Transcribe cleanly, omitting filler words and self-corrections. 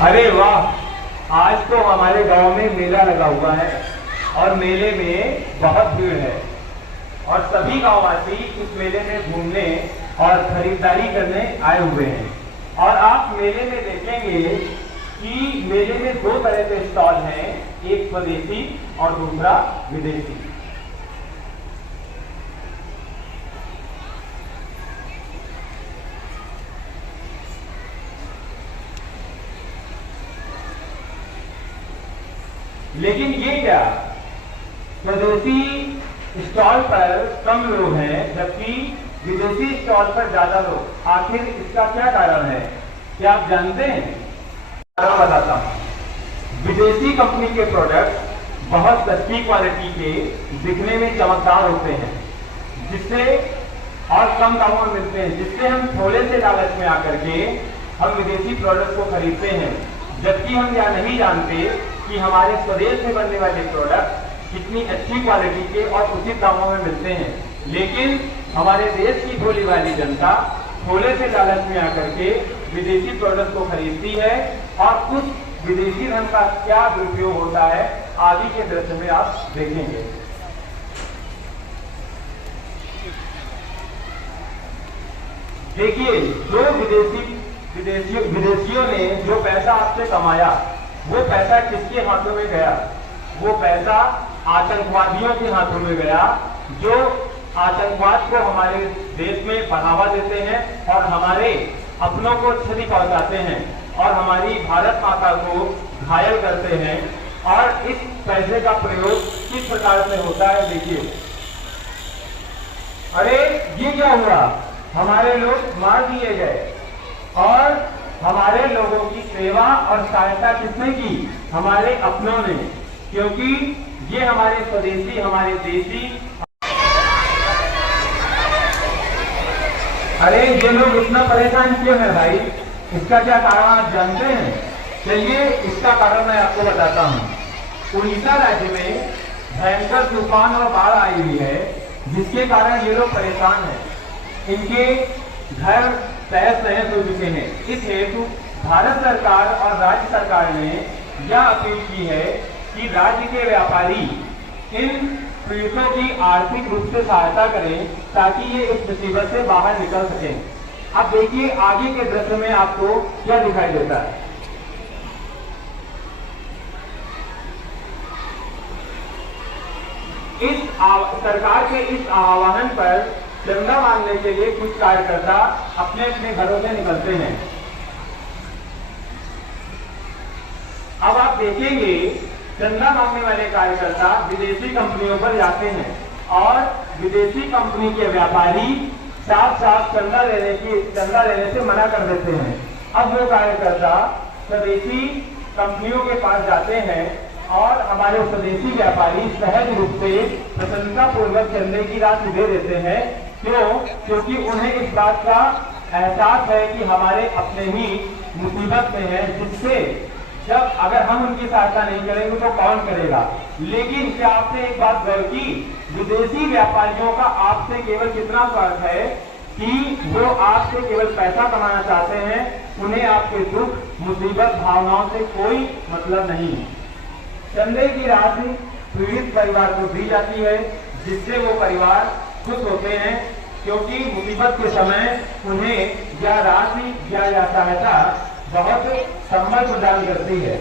अरे वाह, आज तो हमारे गांव में मेला लगा हुआ है और मेले में बहुत भीड़ है और सभी गांववासी इस मेले में घूमने और खरीदारी करने आए हुए हैं। और आप मेले में देखेंगे कि मेले में दो तरह के स्टॉल हैं, एक स्वदेशी और दूसरा विदेशी। लेकिन ये क्या, स्वदेशी स्टॉल पर कम लोग हैं जबकि विदेशी स्टॉल पर ज्यादा लोग। आखिर इसका क्या कारण है, क्या आप जानते हैं? कारण बताता हूं। विदेशी कंपनी के प्रोडक्ट बहुत सस्ती क्वालिटी के, दिखने में चमकदार होते हैं, जिससे और कम दामों में मिलते हैं, जिससे हम थोड़े से लालच में आकर के हम विदेशी प्रोडक्ट को खरीदते हैं, जबकि हम यह नहीं जानते कि हमारे स्वदेश में बनने वाले प्रोडक्ट कितनी अच्छी क्वालिटी के और उचित दामों में मिलते हैं। लेकिन हमारे देश की भोली वाली जनता थोड़े से लालच में आकर के विदेशी प्रोडक्ट को खरीदती है और उस विदेशी धन का क्या दुरुपयोग होता है आगे के दृश्य में आप देखेंगे। देखिए, जो विदेशियों ने जो पैसा आपसे कमाया, वो पैसा किसके हाथों में गया? वो पैसा आतंकवादियों के हाथों में गया, जो आतंकवाद को हमारे देश में बढ़ावा देते हैं और हमारे अपनों को क्षति पहुंचाते हैं और हमारी भारत माता को घायल करते हैं। और इस पैसे का प्रयोग किस प्रकार से होता है, देखिए। अरे ये क्या हुआ, हमारे लोग मार दिए गए और हमारे लोगों की सेवा और सहायता किसने की? हमारे अपनों ने, क्योंकि ये हमारे स्वदेशी, हमारे देशी। अरे ये लोग इतना परेशान क्यों है भाई, इसका क्या कारण आप जानते हैं? चलिए इसका कारण मैं आपको बताता हूँ। उड़ीसा राज्य में भयंकर तूफान और बाढ़ आई हुई है, जिसके कारण ये लोग परेशान हैं। इनके घर तहस नहस हो चुके हैं। इस हेतु भारत सरकार और राज्य सरकार ने यह अपील की है कि राज्य के व्यापारी इन पीड़ितों की आर्थिक रूप से सहायता करें ताकि ये इस मुसीबत से बाहर निकल सकें। अब देखिए आगे के दृश्य में आपको क्या दिखाई देता है। इस सरकार के इस आह्वान पर चंदा मांगने के लिए कुछ कार्यकर्ता अपने अपने घरों से निकलते हैं। अब आप देखेंगे चंदा मांगने वाले कार्यकर्ता विदेशी कंपनियों पर जाते हैं और विदेशी कंपनी के व्यापारी साफ साफ चंदा लेने से मना कर देते हैं। अब वो कार्यकर्ता स्वदेशी कंपनियों के पास जाते हैं और हमारे स्वदेशी व्यापारी सहज रूप से प्रसन्नता पूर्वक चंदे की राशि दे देते हैं। क्यों? क्योंकि उन्हें इस बात का एहसास है कि हमारे अपने ही मुसीबत में है, जिससे जब अगर हम उनकी सहायता नहीं करेंगे तो कौन करेगा। लेकिन क्या आपने एक बात गौर की, विदेशी व्यापारियों का आपसे केवल कितना स्वार्थ है कि वो आपसे केवल पैसा कमाना चाहते हैं, उन्हें आपके दुख मुसीबत भावनाओं से कोई मतलब नहीं। चंदे की राशि पीड़ित परिवार को दी जाती है, जिससे वो परिवार खुश होते हैं, क्योंकि मुसीबत के समय उन्हें यह राशि या सहायता बहुत संबल प्रदान करती है।